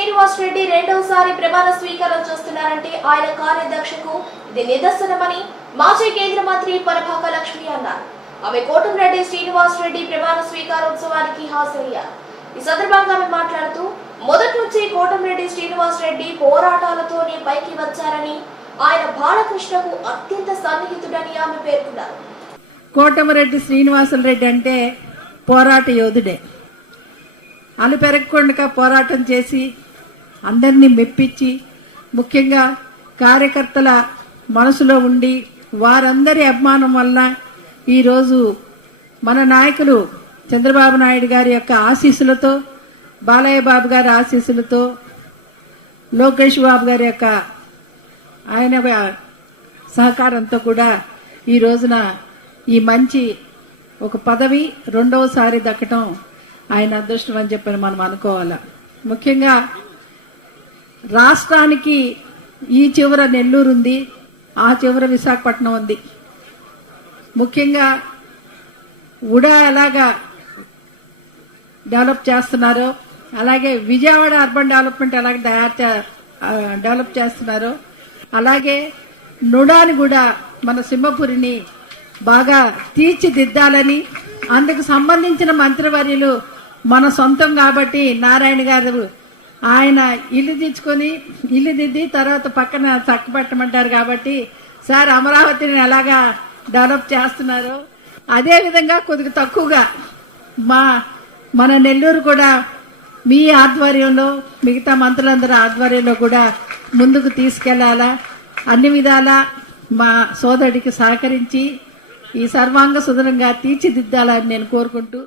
శ్రీనివాస్ రెడ్డి రెండోసారి ప్రమాణ స్వీకారం చేస్తున్నారంటే ఆయన కార్యదక్షకు ఇది నిదర్శనమని మాజీ కేంద్ర మంత్రి పరభాక లక్ష్మి అన్నారు. ఆమె కోటంరెడ్డి శ్రీనివాస్ రెడ్డి ప్రమాణ స్వీకారోత్సవానికి హాజరయ్యారు. ఈ సందర్భంగా ఆమె మాట్లాడుతూ మొదటి నుంచి కోటంరెడ్డి శ్రీనివాస్ రెడ్డి పోరాటాలతోనే పైకి వచ్చారని, ఆయన బాలకృష్ణకు అత్యంత సన్నిహితుడని ఆమె పేర్కొన్నారు. కోటమిరెడ్డి శ్రీనివాసరెడ్డి అంటే పోరాట యోధుడే. అలు పెరగకుండా పోరాటం చేసి అందరినీ మెప్పించి, ముఖ్యంగా కార్యకర్తల మనసులో ఉండి వారందరి అభిమానం వల్ల ఈరోజు మన నాయకులు చంద్రబాబు నాయుడు గారి యొక్క ఆశీస్సులతో, బాలయ్య బాబు గారి ఆశీస్సులతో, లోకేష్ బాబు గారి యొక్క ఆయన సహకారంతో కూడా ఈ రోజున ఈ మంచి ఒక పదవి రెండవసారి దక్కటం ఆయన అదృష్టం అని చెప్పని మనం అనుకోవాలి. ముఖ్యంగా రాష్ట్రానికి ఈ చివర నెల్లూరు ఉంది, ఆ చివర విశాఖపట్నం ఉంది. ముఖ్యంగా ఉడా ఎలాగా డెవలప్ చేస్తున్నారో, అలాగే విజయవాడ అర్బన్ డెవలప్మెంట్ ఎలాగ డెవలప్ చేస్తున్నారో, అలాగే నుడాని కూడా మన సింహపురిని బాగా తీర్చిదిద్దాలని, అందుకు సంబంధించిన మంత్రివర్యులు మన సొంతం కాబట్టి నారాయణ గారు ఆయన ఇల్లు దిద్ది తర్వాత పక్కన చక్కబెట్టమంటారు కాబట్టి సార్ అమరావతిని ఎలాగా డెవలప్ చేస్తున్నారో అదే విధంగా కొద్దిగా తక్కువగా మన నెల్లూరు కూడా మీ ఆధ్వర్యంలో, మిగతా మంత్రులందరి ఆధ్వర్యంలో కూడా ముందుకు తీసుకెళ్లాలా, అన్ని విధాలా మా సోదరుడికి సహకరించి ఈ సర్వాంగ సుదరంగా తీర్చిదిద్దాలని నేను కోరుకుంటూ